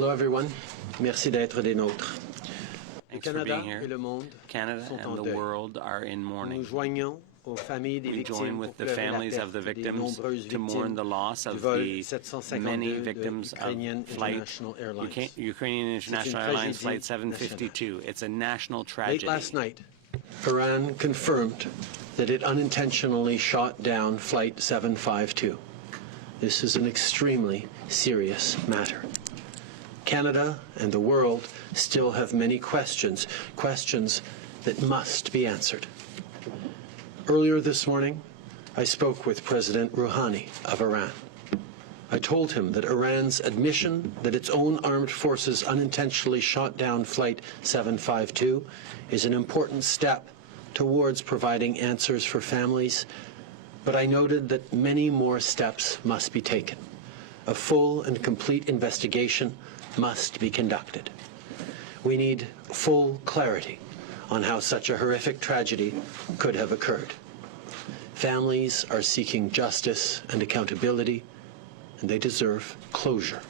Hello everyone. Merci d'être des nôtres. Thanks for being here. Canada and the world are in mourning. We join with the families of the victims to mourn the loss of the many victims of Ukrainian International Airlines Flight 752. It's a national tragedy. Late last night, Iran confirmed that it unintentionally shot down Flight 752. This is an extremely serious matter. Canada and the world still have many questions that must be answered. Earlier this morning, I spoke with President Rouhani of Iran. I told him that Iran's admission that its own armed forces unintentionally shot down Flight 752 is an important step towards providing answers for families, but I noted that many more steps must be taken. A full and complete investigation must be conducted. We need full clarity on how such a horrific tragedy could have occurred. Families are seeking justice and accountability, and they deserve closure.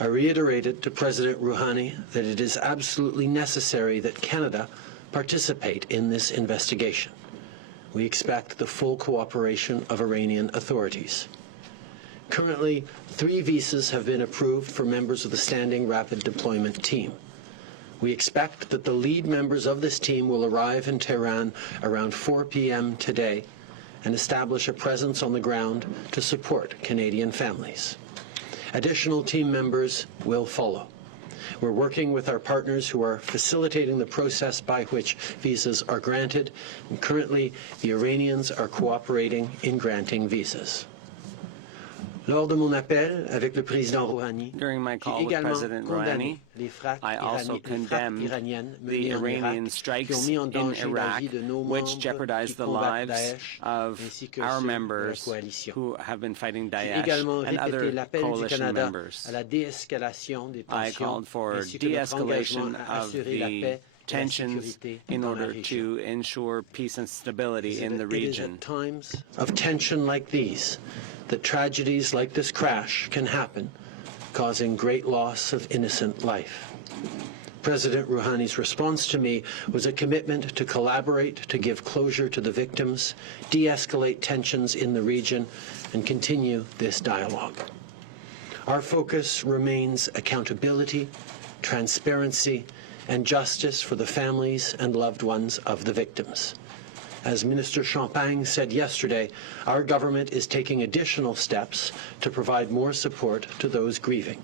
I reiterated to President Rouhani that it is absolutely necessary that Canada participate in this investigation. We expect the full cooperation of Iranian authorities. Currently, 3 visas have been approved for members of the Standing Rapid Deployment Team. We expect that the lead members of this team will arrive in Tehran around 4 p.m. today and establish a presence on the ground to support Canadian families. Additional team members will follow. We're working with our partners who are facilitating the process by which visas are granted, and currently the Iranians are cooperating in granting visas. During my call with President Rouhani, I also condemned the Iranian strikes in Iraq, which jeopardized the lives of our members who have been fighting Daesh and other coalition members. I called for de-escalation of the tensions in order to ensure peace and stability in the region. It is at times of tension like these that tragedies like this crash can happen, causing great loss of innocent life. President Rouhani's response to me was a commitment to collaborate, to give closure to the victims, de-escalate tensions in the region, and continue this dialogue. Our focus remains accountability, transparency, and justice for the families and loved ones of the victims. As Minister Champagne said yesterday, our government is taking additional steps to provide more support to those grieving.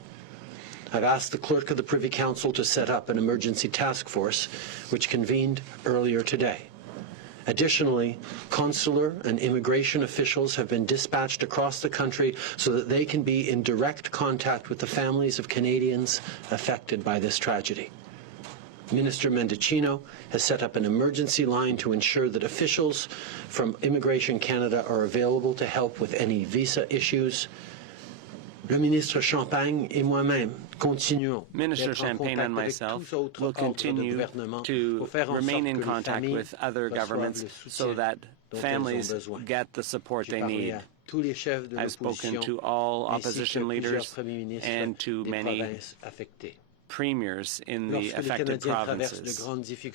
I've asked the Clerk of the Privy Council to set up an emergency task force, which convened earlier today. Additionally, consular and immigration officials have been dispatched across the country so that they can be in direct contact with the families of Canadians affected by this tragedy. Minister Mendicino has set up an emergency line to ensure that officials from Immigration Canada are available to help with any visa issues. Minister Champagne and myself will continue to remain in contact with other governments so that families get the support they need. I've spoken to all opposition leaders and to many premiers in the affected provinces.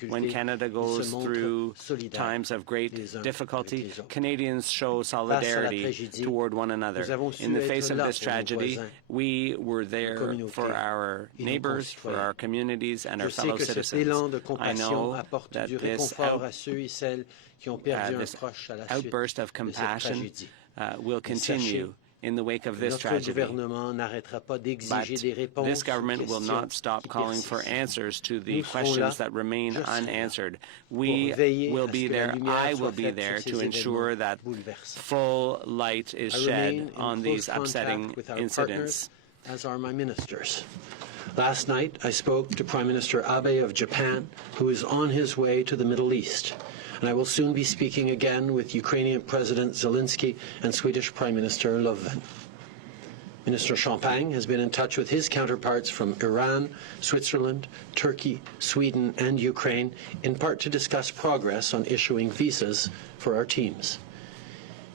When Canada goes through times of great difficulty, Canadians show solidarity toward one another. In the face of this tragedy, we were there for our neighbors, for our communities, and our fellow citizens. I know that this outburst of compassion will continue in the wake of this tragedy. But this government will not stop calling for answers to the questions that remain unanswered. We will be there, I will be there to ensure that full light is shed on these upsetting incidents. As are my ministers. Last night, I spoke to Prime Minister Abe of Japan, who is on his way to the Middle East. And I will soon be speaking again with Ukrainian President Zelensky and Swedish Prime Minister Löfven. Minister Champagne has been in touch with his counterparts from Iran, Switzerland, Turkey, Sweden, and Ukraine, in part to discuss progress on issuing visas for our teams.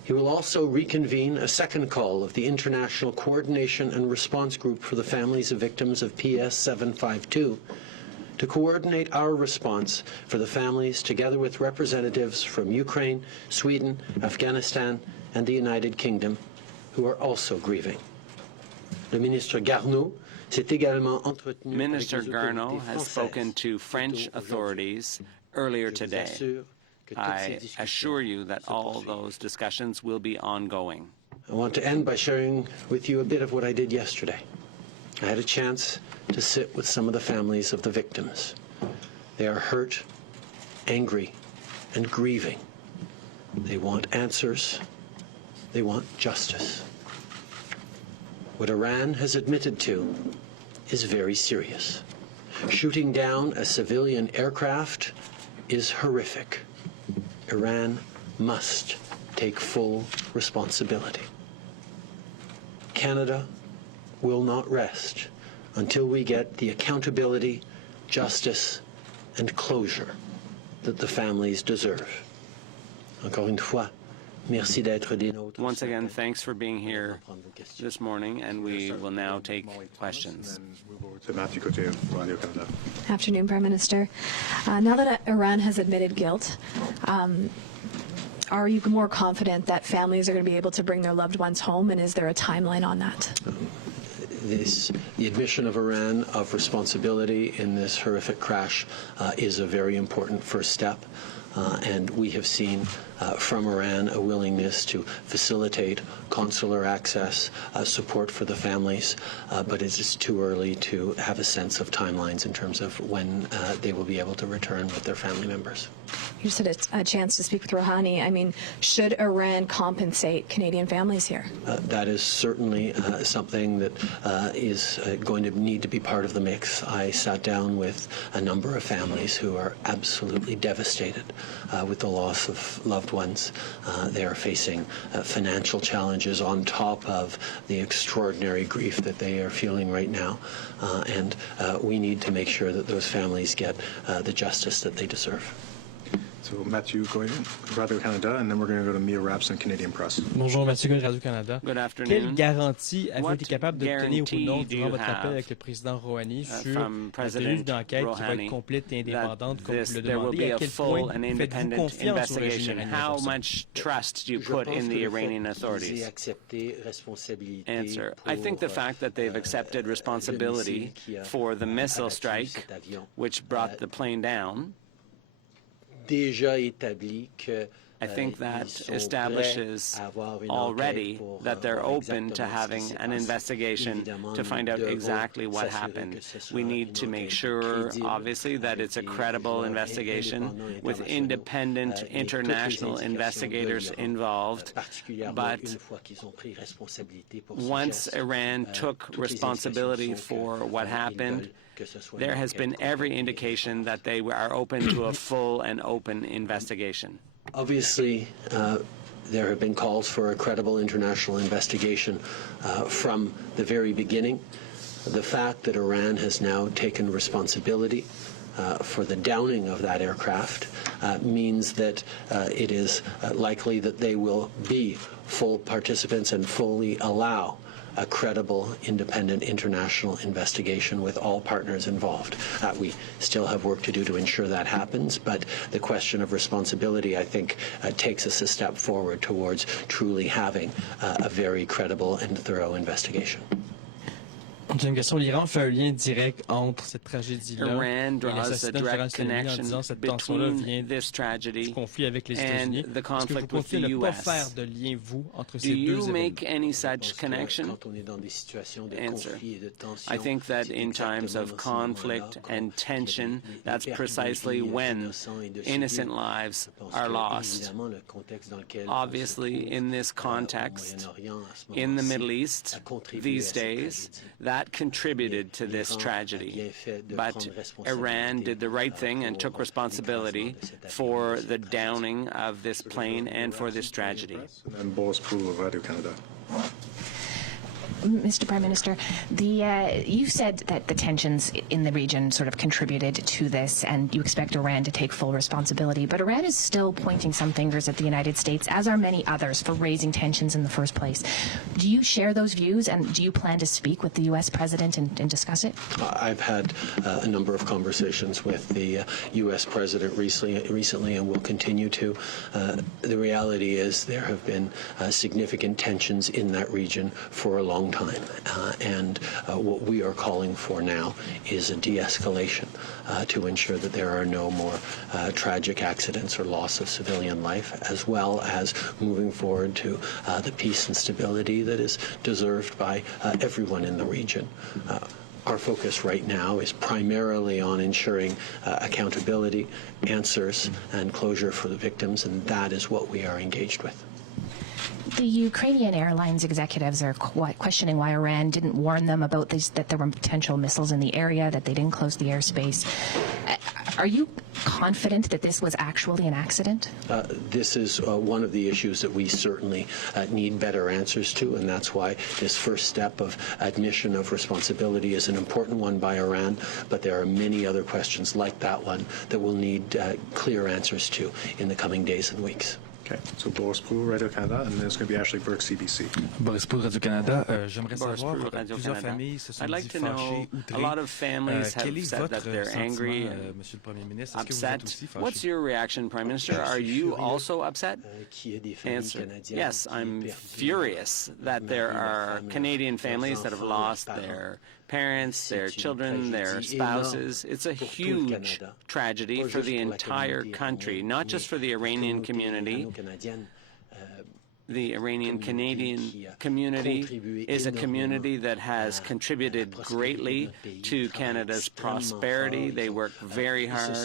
He will also reconvene a second call of the International Coordination and Response Group for the Families of Victims of PS 752 to coordinate our response for the families, together with representatives from Ukraine, Sweden, Afghanistan, and the United Kingdom, who are also grieving. Le ministre Garneau s'est également entretenu. Minister Garneau has spoken to French authorities earlier today. I assure you that all those discussions will be ongoing. I want to end by sharing with you a bit of what I did yesterday. I had a chance to sit with some of the families of the victims. They are hurt, angry, and grieving. They want answers. They want justice. What Iran has admitted to is very serious. Shooting down a civilian aircraft is horrific. Iran must take full responsibility. Canada will not rest until we get the accountability, justice, and closure that the families deserve. Encore une fois, merci d'être des nôtres. Once again, thanks for being here this morning, and we will now take questions. Afternoon, Prime Minister. Now that Iran has admitted guilt, are you more confident that families are going to be able to bring their loved ones home, and is there a timeline on that? The admission of Iran of responsibility in this horrific crash is a very important first step. And we have seen from Iran a willingness to facilitate consular access, support for the families, but it is too early to have a sense of timelines in terms of when they will be able to return with their family members. You just had a chance to speak with Rouhani. I mean, should Iran compensate Canadian families here? That is certainly something that is going to need to be part of the mix. I sat down with a number of families who are absolutely devastated with the loss of loved ones. They are facing financial challenges on top of the extraordinary grief that they are feeling right now. And we need to make sure that those families get the justice that they deserve. So Matthew Goyen, Radio-Canada, and then we're going to go to Mia Rapson, Canadian Press. Bonjour, Mathieu Goyen, Radio-Canada. Good afternoon. Quelle garantie avez-vous été capable d'obtenir ou non durant votre appel avec le président Rouhani sur la tenue d'enquête qui va être complète et indépendante comme vous le demandez? À quel point faites-vous confiance au régime iranien? How much trust do you put in the Iranian authorities? Answer. I think the fact that they've accepted responsibility for the missile strike, which brought the plane down, I think that establishes already that they're open to having an investigation to find out exactly what happened. We need to make sure, obviously, that it's a credible investigation with independent international investigators involved. But once Iran took responsibility for what happened, there has been every indication that they are open to a full and open investigation. Obviously, there have been calls for a credible international investigation from the very beginning. The fact that Iran has now taken responsibility for the downing of that aircraft means that it is likely that they will be full participants and fully allow a credible, independent international investigation with all partners involved. We still have work to do to ensure that happens, but the question of responsibility, I think, takes us a step forward towards truly having a very credible and thorough investigation. J'ai une question. L'Iran fait un lien direct entre cette tragédie-là Iran et draws a direct connection between this tragedy du conflit avec les and États-Unis. the conflict with the Est-ce que vous U.S. pensez ne pas faire de lien, vous, entre Do ces deux you événements? make any such connection? Answer. I think that in times of conflict and tension, that's precisely when innocent lives are lost. Obviously, in this context, in the Middle East these days, that contributed to this tragedy. But Iran did the right thing and took responsibility for the downing of this plane and for this tragedy. And Boris Poole of Radio-Canada. Mr. Prime Minister, you said that the tensions in the region sort of contributed to this, and you expect Iran to take full responsibility. But Iran is still pointing some fingers at the United States, as are many others, for raising tensions in the first place. Do you share those views, and do you plan to speak with the U.S. President and discuss it? I've had a number of conversations with the U.S. President recently and will continue to. The reality is there have been significant tensions in that region for a long time, and what we are calling for now is a de-escalation to ensure that there are no more tragic accidents or loss of civilian life, as well as moving forward to the peace and stability that is deserved by everyone in the region. Our focus right now is primarily on ensuring accountability, answers, and closure for the victims, and that is what we are engaged with. The Ukrainian airlines executives are questioning why Iran didn't warn them about this, that there were potential missiles in the area, that they didn't close the airspace. Are you confident that this was actually an accident? This is one of the issues that we certainly need better answers to, and that's why this first step of admission of responsibility is an important one by Iran, but there are many other questions like that one that we'll need clear answers to in the coming days and weeks. Okay, so Boris Prou, Radio-Canada, and then it's going to be Ashley Burke, CBC. Boris Prou, Radio-Canada. J'aimerais savoir, plusieurs familles se sont dit fâchées, outrées. A lot of families have said that they're angry, upset. What's your reaction, Prime Minister? Are you also upset? Answer: yes, I'm furious that there are Canadian families that have lost their parents, their children, their spouses. It's a huge tragedy for the entire country, not just for the Iranian community. The Iranian-Canadian community is a community that has contributed greatly to Canada's prosperity. They work very hard.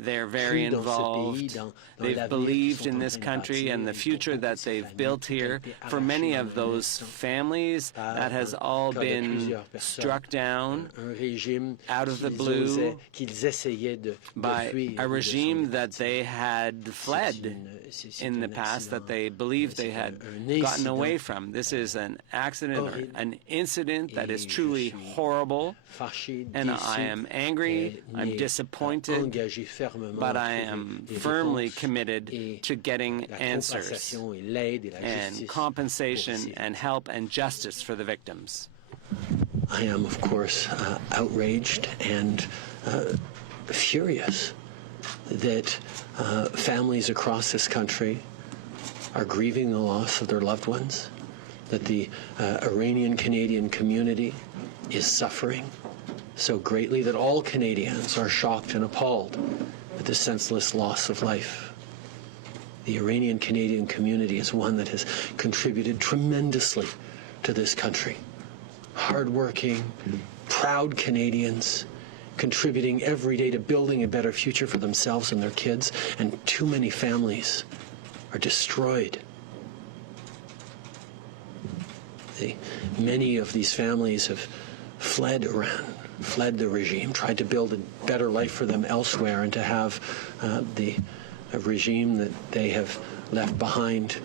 They're very involved. They've believed in this country and the future that they've built here. For many of those families, that has all been struck down out of the blue by a regime that they had fled in the past, that they believed they had gotten away from. This is an accident or an incident that is truly horrible, and I am angry, I'm disappointed, but I am firmly committed to getting answers and compensation and help and justice for the victims. I am, of course, outraged and furious that families across this country are grieving the loss of their loved ones, that the Iranian-Canadian community is suffering so greatly, that all Canadians are shocked and appalled at the senseless loss of life. The Iranian-Canadian community is one that has contributed tremendously to this country. Hardworking, proud Canadians, contributing every day to building a better future for themselves and their kids, and too many families are destroyed. Many of these families have fled Iran, fled the regime, tried to build a better life for them elsewhere, and to have the regime that they have left behind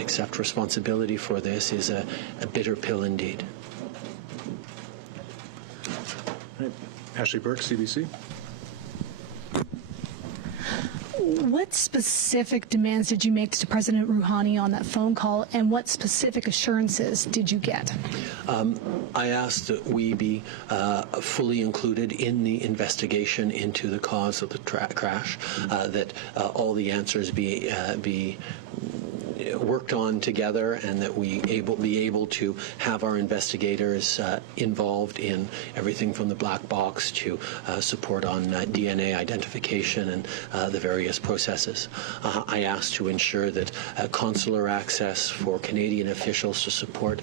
accept responsibility for this is a bitter pill indeed. Ashley Burke, CBC. What specific demands did you make to President Rouhani on that phone call, and what specific assurances did you get? I asked that we be fully included in the investigation into the cause of the crash, that all the answers be worked on together, and that we be able to have our investigators involved in everything from the black box to support on DNA identification and the various processes. I asked to ensure that consular access for Canadian officials to support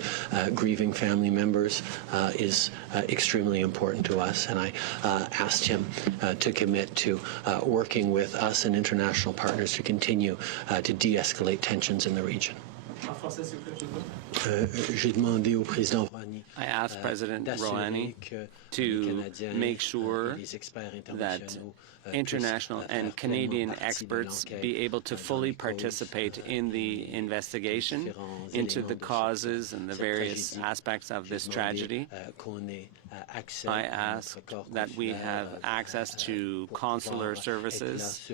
grieving family members is extremely important to us, and I asked him to commit to working with us and international partners to continue to de-escalate tensions in the region. J'ai demandé au président I asked President Rouhani to make sure that international and Canadian experts be able to fully participate in the investigation into the causes and the various aspects of this tragedy. I asked that we have access to consular services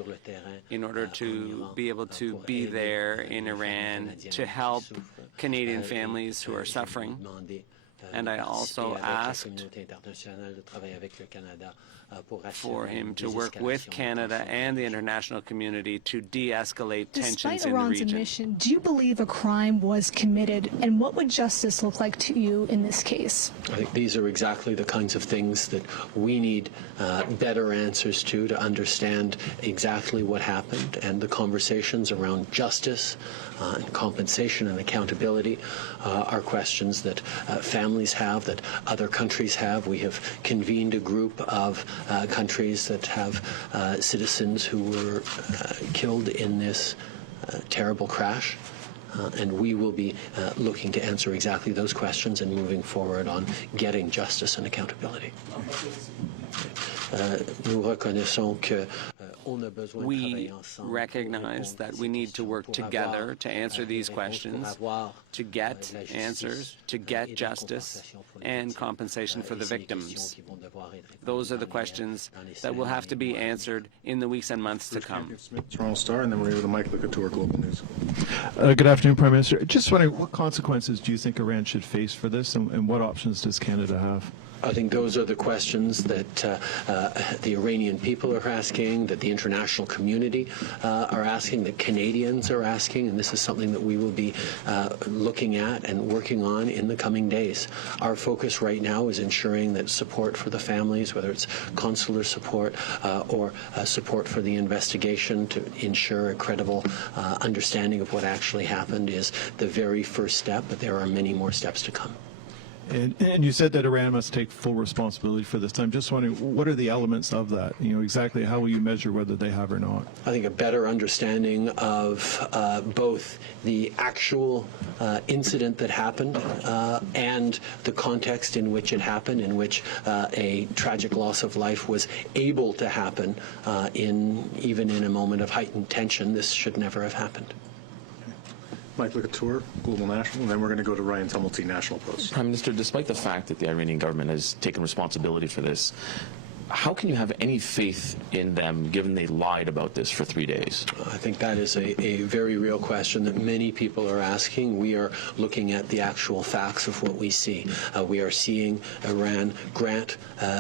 in order to be able to be there in Iran to help Canadian families who are suffering. And I also asked for him to work with Canada and the international community to de-escalate tensions in the region. Despite Iran's admission, do you believe a crime was committed, and what would justice look like to you in this case? I think these are exactly the kinds of things that we need better answers to understand exactly what happened, and the conversations around justice and compensation and accountability are questions that families have, that other countries have. We have convened a group of countries that have citizens who were killed in this terrible crash. And we will be looking to answer exactly those questions and moving forward on getting justice and accountability. We recognize that we need to work together to answer these questions, to get answers, to get justice and compensation for the victims. Those are the questions that will have to be answered in the weeks and months to come. Toronto Star, and then we're going to Mike Locatour, Global News. Good afternoon, Prime Minister. Just wondering, what consequences do you think Iran should face for this, and what options does Canada have? I think those are the questions that the Iranian people are asking, that the international community are asking, that Canadians are asking, and this is something that we will be looking at and working on in the coming days. Our focus right now is ensuring that support for the families, whether it's consular support or support for the investigation to ensure a credible understanding of what actually happened, is the very first step, but there are many more steps to come. And you said that Iran must take full responsibility for this. I'm just wondering, what are the elements of that? You know, exactly how will you measure whether they have or not? I think a better understanding of both the actual incident that happened and the context in which it happened, in which a tragic loss of life was able to happen even in a moment of heightened tension. This should never have happened. Mike Locatour, Global National, and then we're going to go to Ryan Tumulty, National Post. Prime Minister, despite the fact that the Iranian government has taken responsibility for this, how can you have any faith in them given they lied about this for 3 days? I think that is a very real question that many people are asking. We are looking at the actual facts of what we see. We are seeing Iran grant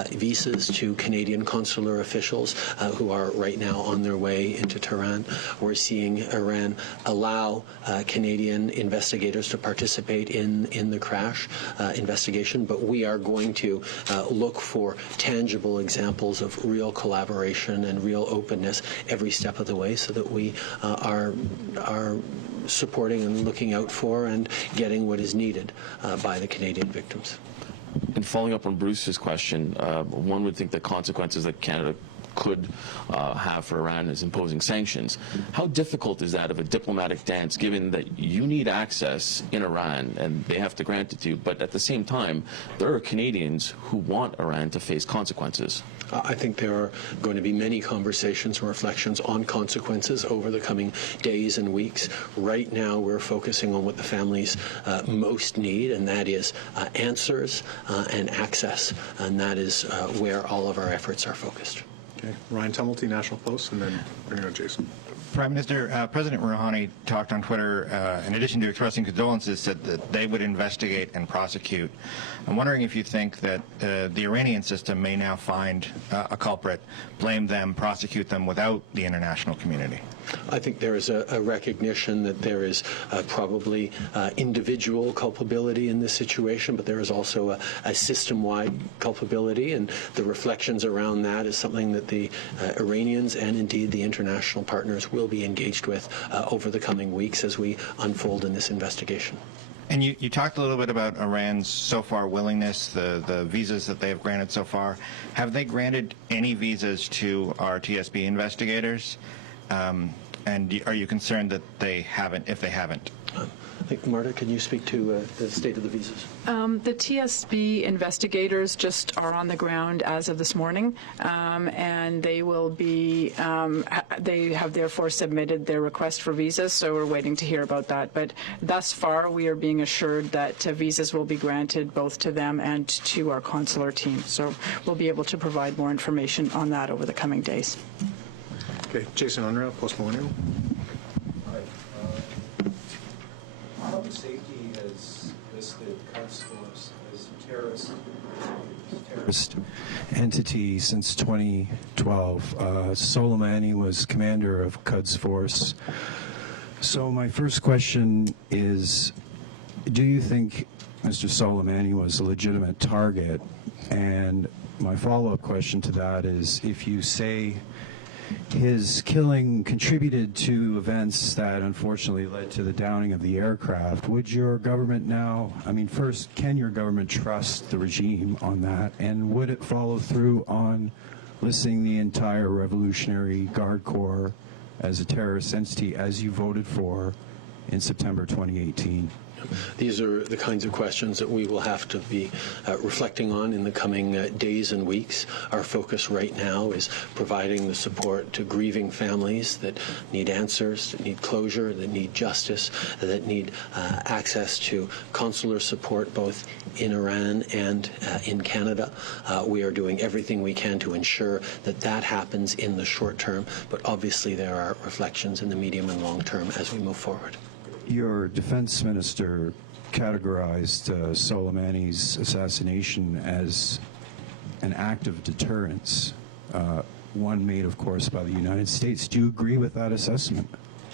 visas to Canadian consular officials who are right now on their way into Tehran. We're seeing Iran allow Canadian investigators to participate in the crash investigation, but we are going to look for tangible examples of real collaboration and real openness every step of the way, so that we are supporting and looking out for and getting what is needed by the Canadian victims. And following up on Bruce's question, one would think the consequences that Canada could have for Iran is imposing sanctions. How difficult is that of a diplomatic dance, given that you need access in Iran and they have to grant it to you, but at the same time, there are Canadians who want Iran to face consequences? I think there are going to be many conversations and reflections on consequences over the coming days and weeks. Right now, we're focusing on what the families most need, and that is answers and access, and that is where all of our efforts are focused. Okay. Ryan Tumulty, National Post, and then we're going to go Jason. Prime Minister, President Rouhani talked on Twitter, in addition to expressing condolences, said that they would investigate and prosecute. I'm wondering if you think that the Iranian system may now find a culprit, blame them, prosecute them without the international community. I think there is a recognition that there is probably individual culpability in this situation, but there is also a system-wide culpability, and the reflections around that is something that the Iranians and indeed the international partners will be engaged with over the coming weeks as we unfold in this investigation. And you talked a little bit about Iran's so far willingness, the visas that they have granted so far. Have they granted any visas to our TSB investigators? And are you concerned that they haven't, if they haven't? I think, Marta, can you speak to the state of the visas? The TSB investigators just are on the ground as of this morning, and they will be, they have therefore submitted their request for visas, so we're waiting to hear about that. But thus far, we are being assured that visas will be granted both to them and to our consular team. So we'll be able to provide more information on that over the coming days. Okay, Jason Unruh, Post Millennial. Public Safety has listed Quds Force as a terrorist entity since 2012. Soleimani was commander of Quds Force. So my first question is, do you think Mr. Soleimani was a legitimate target? And my follow-up question to that is, if you say his killing contributed to events that unfortunately led to the downing of the aircraft, would your government now, I mean, first, can your government trust the regime on that? And would it follow through on listing the entire Revolutionary Guard Corps as a terrorist entity as you voted for in September 2018? These are the kinds of questions that we will have to be reflecting on in the coming days and weeks. Our focus right now is providing the support to grieving families that need answers, that need closure, that need justice, that need access to consular support both in Iran and in Canada. We are doing everything we can to ensure that that happens in the short term, but obviously there are reflections in the medium and long term as we move forward. Your defense minister categorized Soleimani's assassination as an act of deterrence, one made, of course, by the United States. Do you agree with that assessment?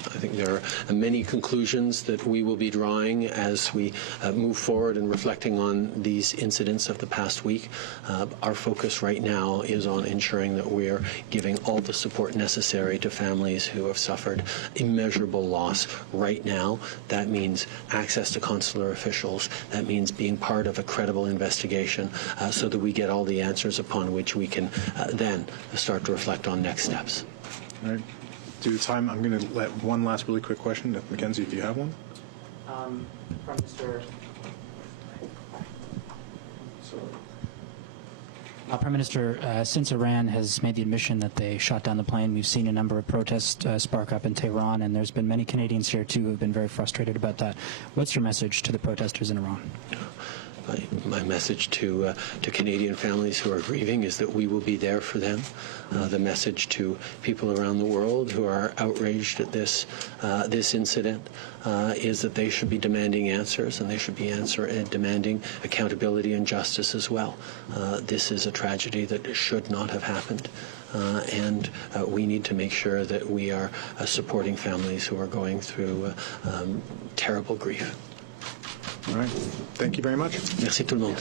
I think there are many conclusions that we will be drawing as we move forward and reflecting on these incidents of the past week. Our focus right now is on ensuring that we are giving all the support necessary to families who have suffered immeasurable loss right now. That means access to consular officials. That means being part of a credible investigation so that we get all the answers upon which we can then start to reflect on next steps. All right. Due to time, I'm going to let one last really quick question. Mackenzie, if you have one. Prime Minister. Prime Minister, since Iran has made the admission that they shot down the plane, we've seen a number of protests spark up in Tehran, and there's been many Canadians here, too, who have been very frustrated about that. What's your message to the protesters in Iran? My message to Canadian families who are grieving is that we will be there for them. The message to people around the world who are outraged at this incident is that they should be demanding answers, and they should be demanding accountability and justice as well. This is a tragedy that should not have happened, and we need to make sure that we are supporting families who are going through terrible grief. All right. Thank you very much. Merci tout le monde.